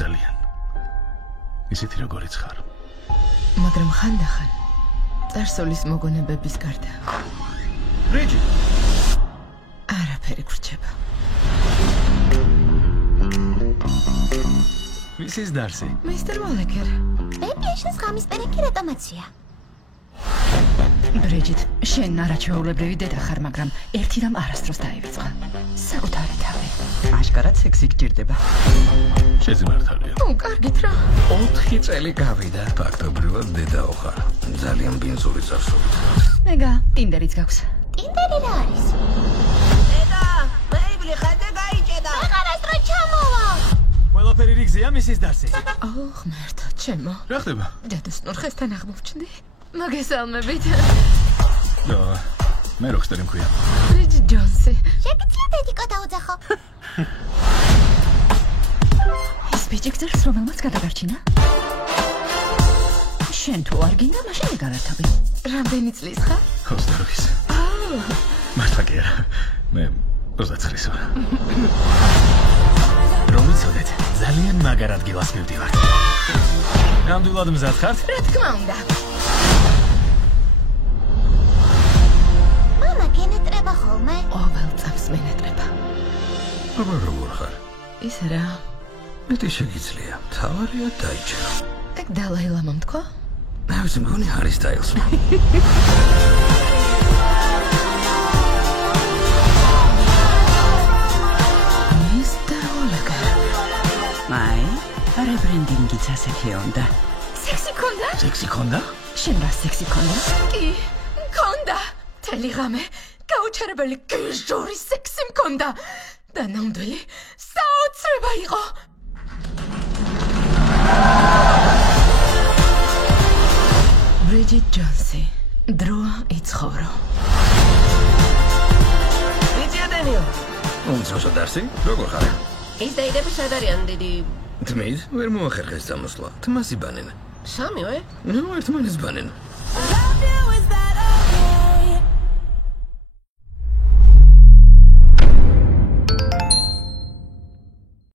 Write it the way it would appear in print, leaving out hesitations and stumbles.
ძალიან. ისეთი როგორიც ხარ. მაგრამ ხანდახან წარსულის მოგონებების გარდა ბრიჯი არაფერი გრჩება. მისის დარსი. მისტერ მოლეკერ. ბებიაშენს ღამისპირეთი რატომაცია? ბრიჯით, შენ არაჩვეულებრივი დედა ხარ, მაგრამ ერთი რამ არასდროს დაივიწყა. საკუთარი თავი. აშკარად სექსი გჭირდება. შეზიმართალია. კარგით რა. 4 წელი გავიდა. ფაქტობრივად დედაო ხარ. ძალიან ბინძური წარსულით. მეგა, ტინდერიც გაქვს. ტინდერი რა არის? დედა, მეიბლი ხედე გაიჭედა. აღარასდრო ჩამოვა. ყველაფერი რიგზეა მისის დარსი. ღმერთო, ჩემო. რა ხდება? დედას ნორხესთან აღმოვჩნდი. მოგესალმებით. მე როქსტერი მქვია. ბრიჯ ჯონსი. შეგიძლია დედიკო დაუძახო? ის ბიჭი გძერს რომელმაც გადაგარჩინა? შენ თუ არ გინდა, მაშინ იგავერთობი. რამდენი წლის ხარ? 22. მართლა კი არა. მე 29 ვარ. რომ იცოდეთ, ძალიან მაგარ ადგილას მივდივართ. ნამდვილად მზად ხართ? რა თქმა უნდა. მამა გენეტრება ხოლმე? ყოველ წამს მენეტრება. აბა როგორ ხარ? ისე რა. მეტი შეგიძლია. თავარია დაიჭერო. ეგ დალაი ლამამ თქვა? ნავის მგონი ჰარი სტაილს. მისტერ მოლეკერ. მაი, რებრენდინგიც ასეთი უნდა. სექსი ქონდა? სექსი ქონდა? შენ რა სექსი ქონდა? კი, ქონდა. თელი ღამე გაუჩერებელი გიჟური სექსი მქონდა. და ნამდვილი საოცრება იყო. ბრიჯით ჯონსი, დროა იცხოვრო. ვიცი დენიო. უმცროსო დარსი? როგორ ხარ? ის დაიდები სად არიან დიდი? თმით ვერ მოახერხეს წამოსვლა. თმას იბანენ. სამივე? ნუ ერთმანეს ბანენ.